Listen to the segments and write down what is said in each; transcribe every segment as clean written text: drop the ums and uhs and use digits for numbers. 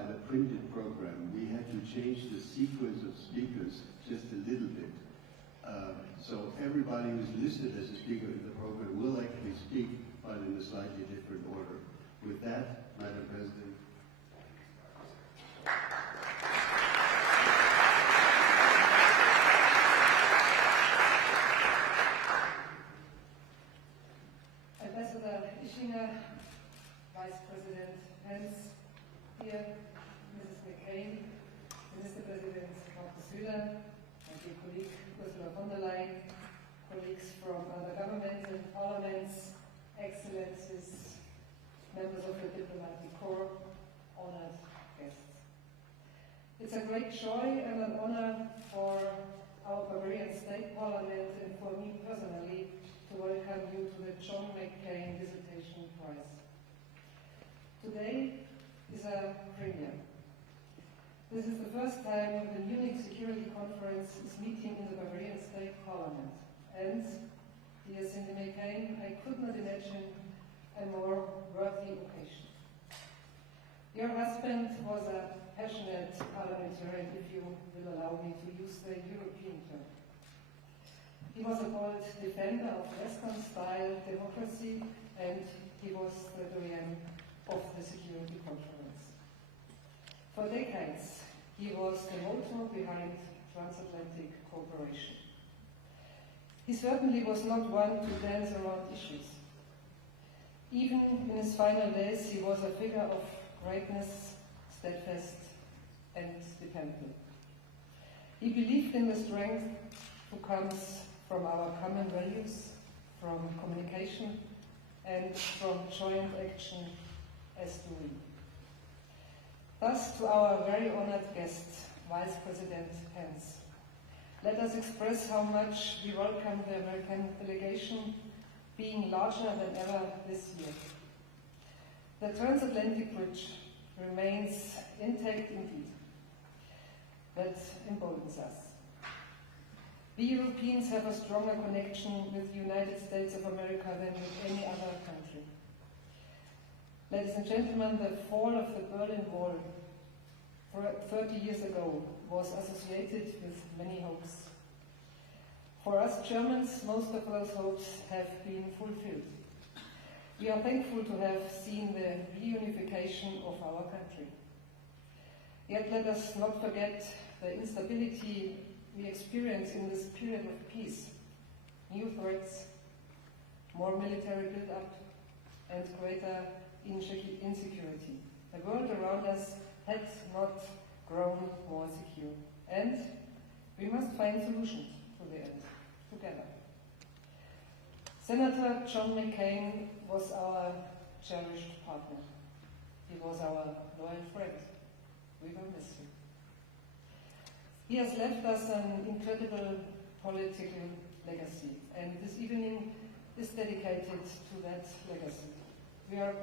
by the printed program. We had to change the sequence of speakers just a little bit. So everybody who's listed as a speaker in the program will actually speak, but in a slightly different order. With that, Madam President. Ambassador Ischinger, Vice President Pence, here, Mrs. McCain, Minister President Markus Söder, and your colleague Ursula von der Leyen, colleagues from other governments and parliaments, excellencies, members of the diplomatic corps, honored guests. It's a great joy and an honor for our Bavarian State Parliament and for me personally to welcome you to the John McCain Dissertation Prize. Today is a premiere. This is the first time the Munich Security Conference is meeting in the Bavarian State Parliament. And, dear Cindy McCain, I could not imagine a more worthy occasion. Your husband was a passionate parliamentarian, if you will allow me to use the European term. He was a bold defender of Western-style democracy, and he was the doyen of the Security Conference. For decades, he was the motor behind transatlantic cooperation. He certainly was not one to dance around issues. Even in his final days, he was a figure of greatness, steadfast and dependable. He believed in the strength that comes from our common values, from communication, and from joint action as do we. Thus, to our very honored guest, Vice President Pence, let us express how much we welcome the American delegation being larger than ever this year. The transatlantic bridge remains intact indeed. That emboldens us. We Europeans have a stronger connection with the United States of America than with any other country. Ladies and gentlemen, the fall of the Berlin Wall 30 years ago was associated with many hopes. For us Germans, most of those hopes have been fulfilled. We are thankful to have seen the reunification of our country. Yet let us not forget the instability we experience in this period of peace. New threats, more military build-up, and greater insecurity. The world around us had not grown more secure, and we must find solutions to the end, together. Senator John McCain was our cherished partner. He was our loyal friend. We will miss him. He has left us an incredible political legacy, and this evening is dedicated to that legacy. We are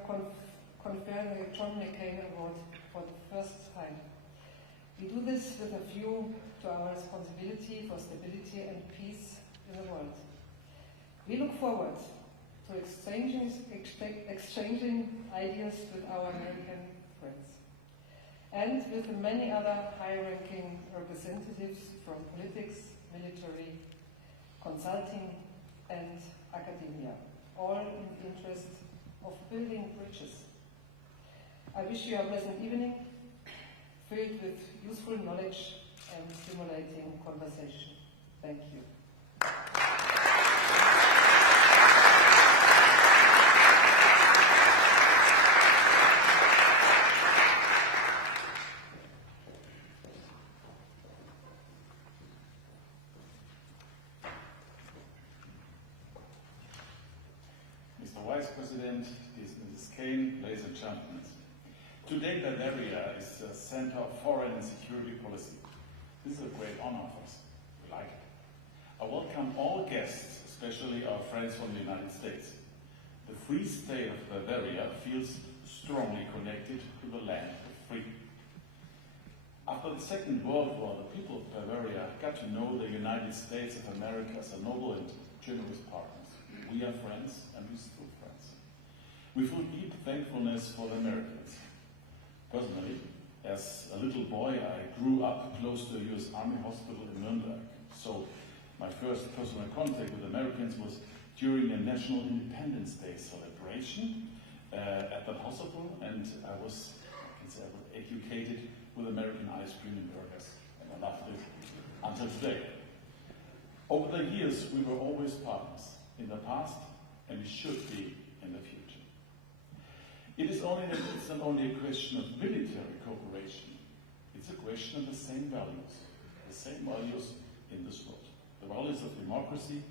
conferring a John McCain Award for the first time. We do this with a view to our responsibility for stability and peace in the world. We look forward to exchanging ideas with our American friends and with the many other high-ranking representatives from politics, military, consulting and academia, all in the interest of building bridges. I wish you a pleasant evening, filled with useful knowledge and stimulating conversation. Thank you. Vice President, Mrs. Kane, ladies and gentlemen. Today Bavaria is the center of foreign and security policy. This is a great honor for us. We like it. I welcome all guests, especially our friends from the United States. The free state of Bavaria feels strongly connected to the land of freedom. After the Second World War, the people of Bavaria got to know the United States of America as a noble and generous partners. We are friends, and we still friends. We feel deep thankfulness for the Americans. Personally, as grew up close to a US Army hospital in Nuremberg. So my first personal contact with Americans was during a National Independence Day celebration at that hospital, and I was educated with American ice cream and burgers, and I loved it until today. Over the years, we were always partners in the past, and we should be in the future. It's not only a question of military cooperation, it's a question of the same values in this world. The values of democracy,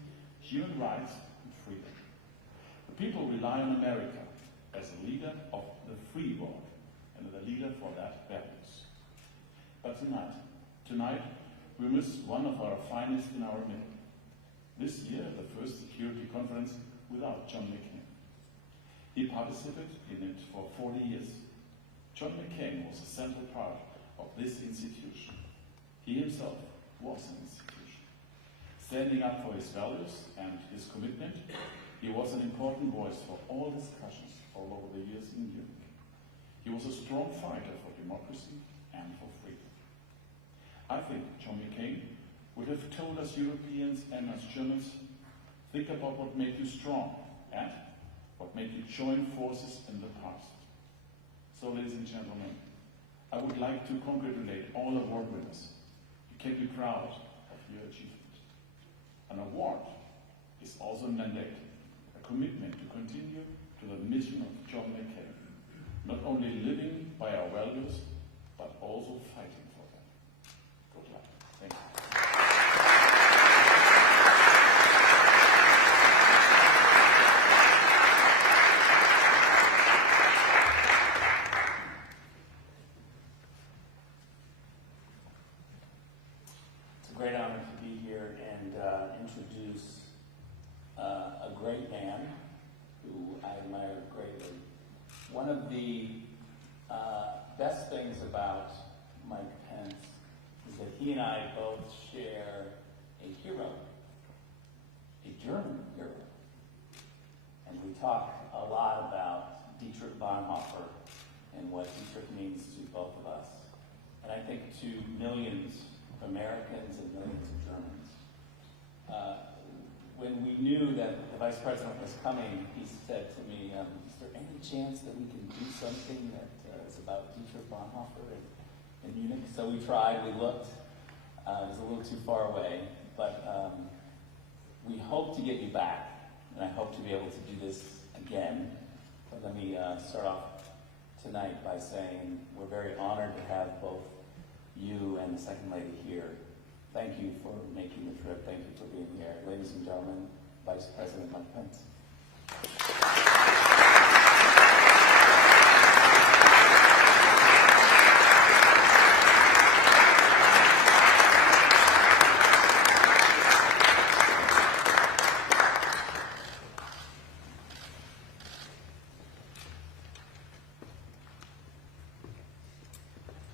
human rights, and freedom. The people rely on America as a leader of the free world and the leader for that values. But tonight, we miss one of our finest in our middle. This year, the first security conference without John McCain. He participated in it for 40 years. John McCain was a central part of this institution. He himself was an institution. Standing up for his values and his commitment, he was an important voice for all discussions all over the years in Munich. He was a strong fighter for democracy and for freedom. I think John McCain would have told us Europeans and us Germans, think about what made you strong and what made you join forces in the past. So, ladies and gentlemen, I would like to congratulate all award winners. You can be proud of your achievement. An award is also a mandate, a commitment to continue to the mission of John McCain, not only living by our values, but also fighting for them. Good luck. Thank you. It's a great honor to be here and introduce a great man who I admire greatly. One of the best things about Mike Pence is that he and I both share a hero, a German hero. And we talk a lot about Dietrich Bonhoeffer and what Dietrich means to both of us. And I think to millions of Americans and millions of Germans. When we knew that the Vice President was coming, he said to me, is there any chance that we can do something that is about Dietrich Bonhoeffer in Munich? So we tried, we looked. It was a little too far away, but we hope to get you back, and I hope to be able to do this again. But let me start off tonight by saying we're very honored to have both you and the Second Lady here. Thank you for making the trip. Thank you for being here. Ladies and gentlemen, Vice President Mike Pence.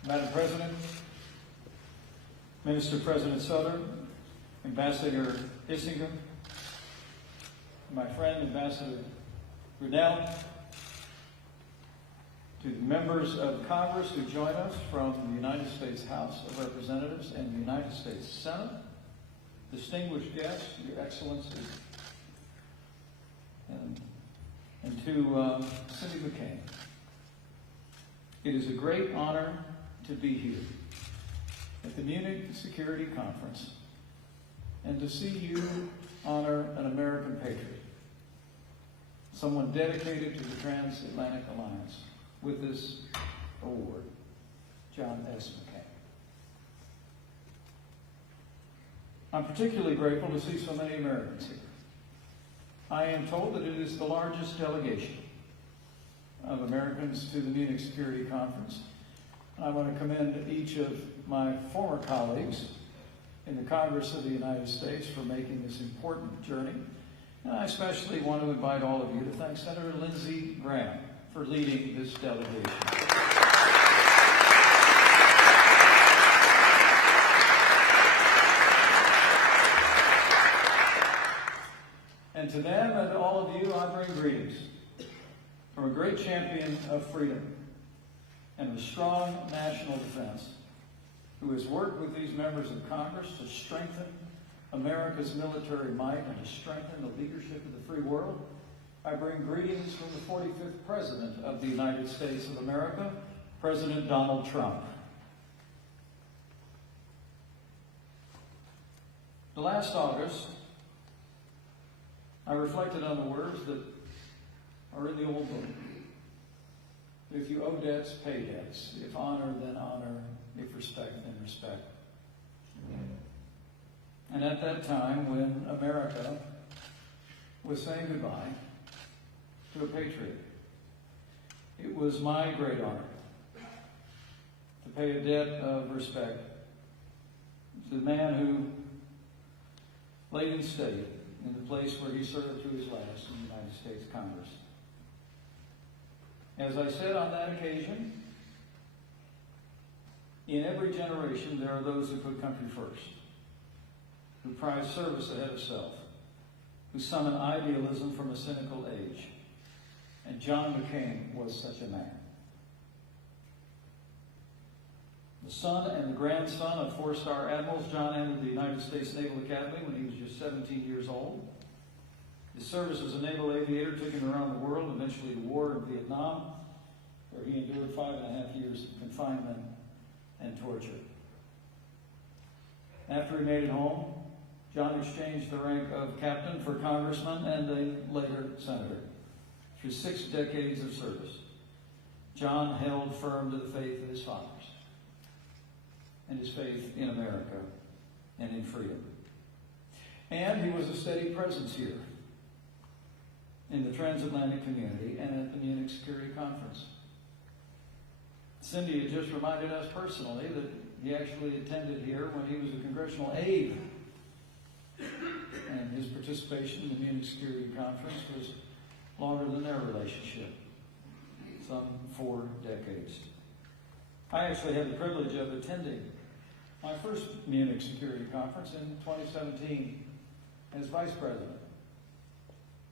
Madam President, Minister President Sutter, Ambassador Issinger, my friend Ambassador Brunel, to the members of Congress who join us from the United States House of Representatives and the United States Senate, distinguished guests, Your Excellency, and to Cindy McCain. It is a great honor to be here at the Munich Security Conference and to see you honor an American patriot, someone dedicated to the Transatlantic Alliance with this award, John S. McCain. I'm particularly grateful to see so many Americans here. I am told that it is the largest delegation of Americans to the Munich Security Conference. I want to commend each of my former colleagues in the Congress of the United States for making this important journey. And I especially want to invite all of you to thank Senator Lindsey Graham for leading this delegation. And to them and to all of you, I bring greetings from a great champion of freedom and of strong national defense, who has worked with these members of Congress to strengthen America's military might and to strengthen the leadership of the free world, I bring greetings from the 45th President of the United States of America, President Donald Trump. The last August, I reflected on the words that are in the old book. If you owe debts, pay debts. If honor, then honor. If respect, then respect. And at that time, when America was saying goodbye to a patriot, it was my great honor to pay a debt of respect to the man who laid in state in the place where he served to his last in the United States Congress. As I said on that occasion, in every generation there are those who put country first, who prize service ahead of self, who summon idealism from a cynical age. And John McCain was such a man. The son and the grandson of four-star admirals, John entered the United States Naval Academy when he was just 17 years old. His service as a naval aviator took him around the world, eventually to war in Vietnam, where he endured 5.5 years of confinement and torture. After he made it home, John exchanged the rank of captain for congressman and then later senator. Through 6 decades of service, John held firm to the faith of his fathers and his faith in America and in freedom. And he was a steady presence here in the transatlantic community and at the Munich Security Conference. Cindy had just reminded us personally that he actually attended here when he was a congressional aide. And his participation in the Munich Security Conference was longer than their relationship, some 4 decades. I actually had the privilege of attending my first Munich Security Conference in 2017 as Vice President.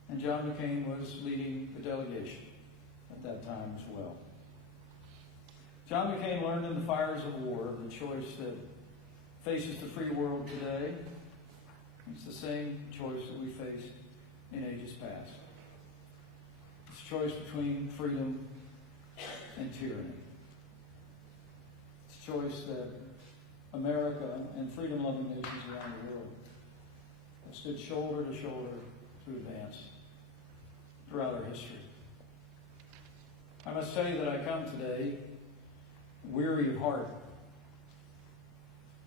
And John McCain was leading the delegation at that time as well. John McCain learned in the fires of war the choice that faces the free world today. It's the same choice that we faced in ages past. It's a choice between freedom and tyranny. It's a choice that America and freedom-loving nations around the world have stood shoulder to shoulder to advance throughout our history. I must say that I come today weary of heart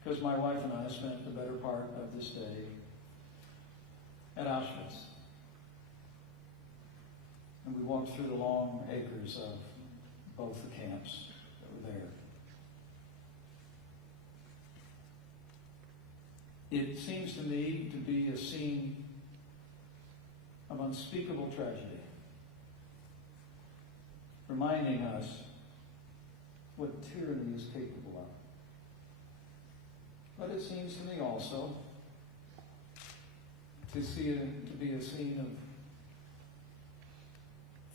because my wife and I spent the better part of this day at Auschwitz. And we walked through the long acres of both the camps that were there. It seems to me to be a scene of unspeakable tragedy, reminding us what tyranny is capable of. But it seems to me also to be a scene of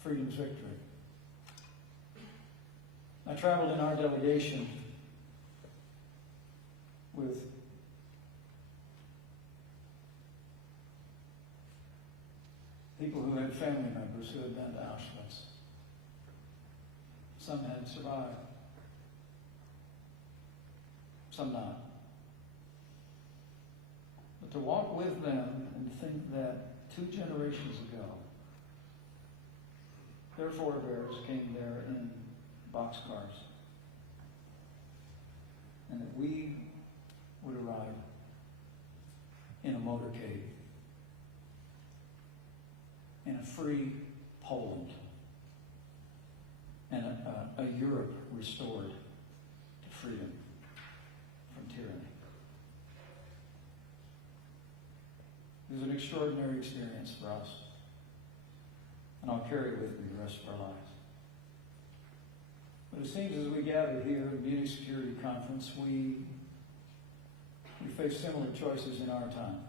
freedom's victory. I traveled in our delegation with people who had family members who had been to Auschwitz. Some had survived, some not. But to walk with them and think that 2 generations ago, their forebears came there in boxcars, and that we would arrive in a motorcade in a free Poland and a Europe restored to freedom from tyranny. It was an extraordinary experience for us, and I'll carry it with me the rest of our lives. But it seems as we gather here at the Munich Security Conference, we face similar choices in our time.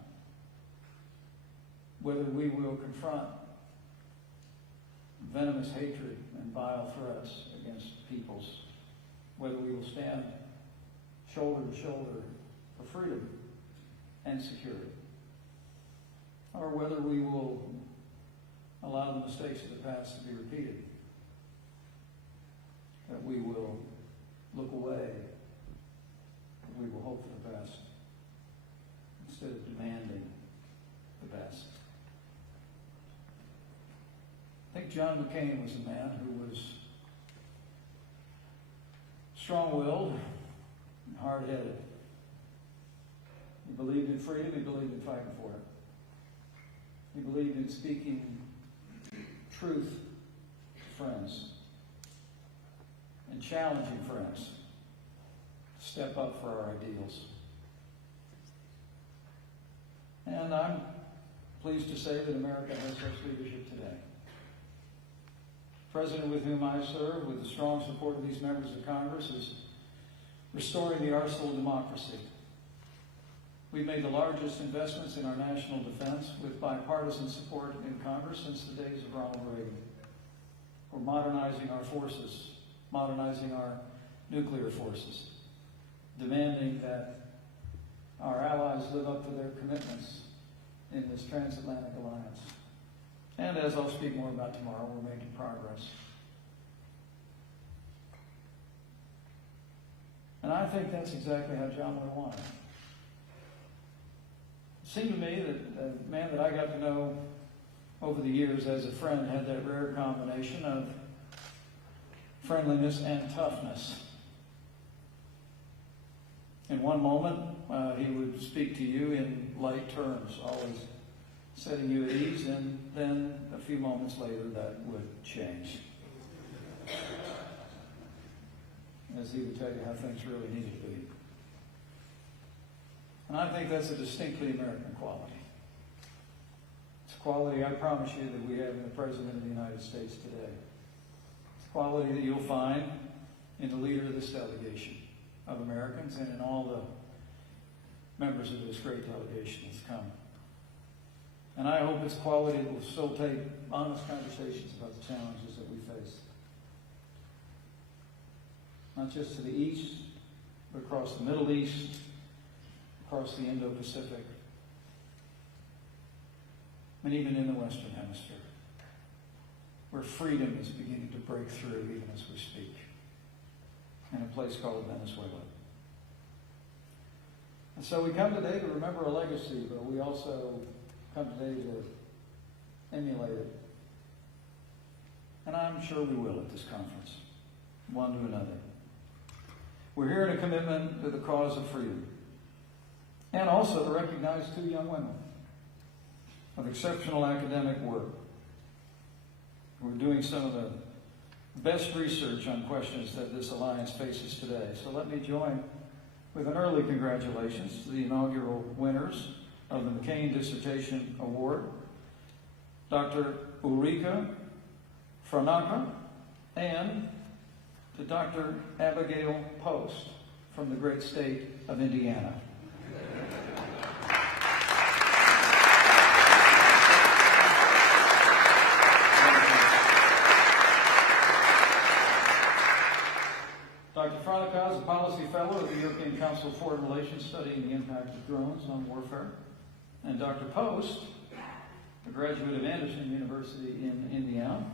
Whether we will confront venomous hatred and vile threats against peoples, whether we will stand shoulder to shoulder for freedom and security, or whether we will allow the mistakes of the past to be repeated, that we will look away, that we will hope for the best instead of demanding the best. I think John McCain was a man who was strong-willed and hard-headed. He believed in freedom. He believed in fighting for it. He believed in speaking truth to friends and challenging friends to step up for our ideals. And I'm pleased to say that America has such leadership today. The president with whom I serve, with the strong support of these members of Congress, is restoring the arsenal of democracy. We've made the largest investments in our national defense with bipartisan support in Congress since the days of Ronald Reagan. We're modernizing our forces, modernizing our nuclear forces, demanding that our allies live up to their commitments in this transatlantic alliance. And as I'll speak more about tomorrow, we're making progress. And I think that's exactly how John would have wanted it. It seemed to me that a man that I got to know over the years as a friend had that rare combination of friendliness and toughness. In one moment, he would speak to you in light terms, always setting you at ease, and then a few moments later that would change. As he would tell you how things really needed to be. And I think that's a distinctly American quality. It's a quality, I promise you, that we have in the President of the United States today. It's a quality that you'll find in the leader of this delegation of Americans and in all the members of this great delegation that's come. And I hope it's quality that will facilitate honest conversations about the challenges that we face. Not just to the east, but across the Middle East, across the Indo-Pacific, and even in the Western Hemisphere, where freedom is beginning to break through even as we speak, in a place called Venezuela. And so we come today to remember a legacy, but we also come today to emulate it. And I'm sure we will at this conference, one to another. We're here in a commitment to the cause of freedom, and also to recognize two young women of exceptional academic work who are doing some of the best research on questions that this alliance faces today. So let me join with an early congratulations to the inaugural winners of the McCain Dissertation Award, Dr. Ulrika Franaka, and to Dr. Abigail Post from the great state of Indiana. Dr. Franaka is a policy fellow at the European Council of Foreign Relations studying the impact of drones on warfare. And Dr. Post, a graduate of Anderson University in Indiana,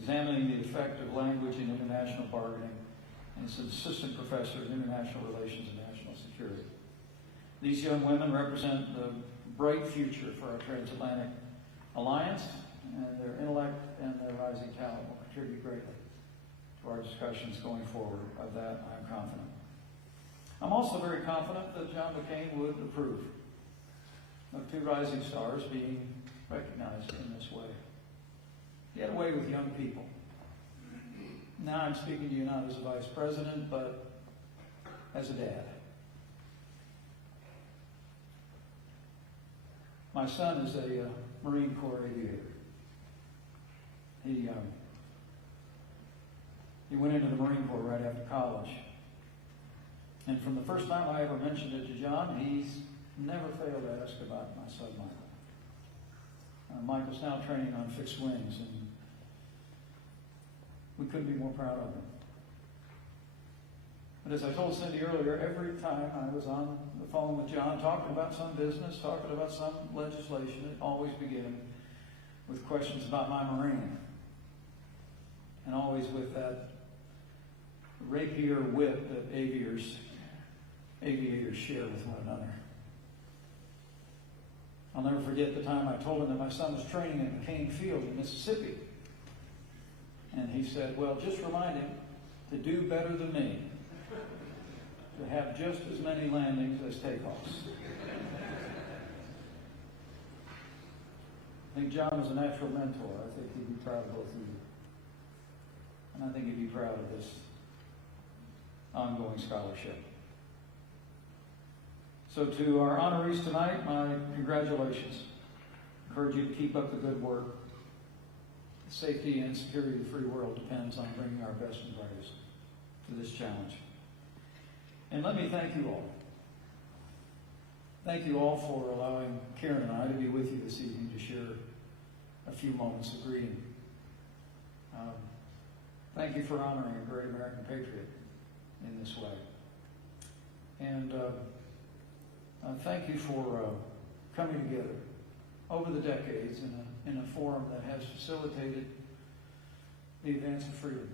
examining the effect of language in international bargaining, and is an assistant professor in international relations and national security. These young women represent the bright future for our transatlantic alliance, and their intellect and their rising talent will contribute greatly to our discussions going forward. Of that, I'm confident. I'm also very confident that John McCain would approve of two rising stars being recognized in this way. He had a way with young people. Now I'm speaking to you not as a vice president, but as a dad. My son is a Marine Corps aviator. He went into the Marine Corps right after college. And from the first time I ever mentioned it to John, he's never failed to ask about my son, Michael. Michael's now training on fixed wings, and we couldn't be more proud of him. But as I told Cindy earlier, every time I was on the phone with John talking about some business, talking about some legislation, it always began with questions about my Marine. And always with that rapier wit that aviators share with one another. I'll never forget the time I told him that my son was training at McCain Field in Mississippi. And he said, well, just remind him to do better than me, to have just as many landings as takeoffs. I think John was a natural mentor. I think he'd be proud of both of you. And I think he'd be proud of this ongoing scholarship. So to our honorees tonight, my congratulations. I encourage you to keep up the good work. The safety and security of the free world depends on bringing our best and brightest to this challenge. And let me thank you all. Thank you all for allowing Karen and I to be with you this evening to share a few moments of greeting. Thank you for honoring a great American patriot in this way. And thank you for coming together over the decades in a forum that has facilitated the advance of freedom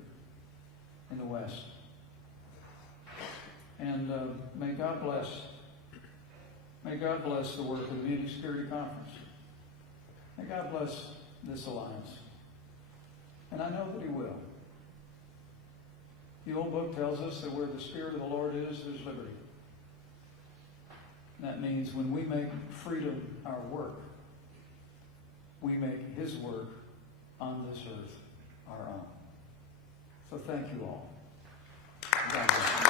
in the West. And may God bless the work of the Munich Security Conference. May God bless this alliance. And I know that He will. The old book tells us that where the Spirit of the Lord is, there's liberty. That means when we make freedom our work, we make His work on this earth our own. So thank you all. God bless you.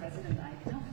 President Mike Pence,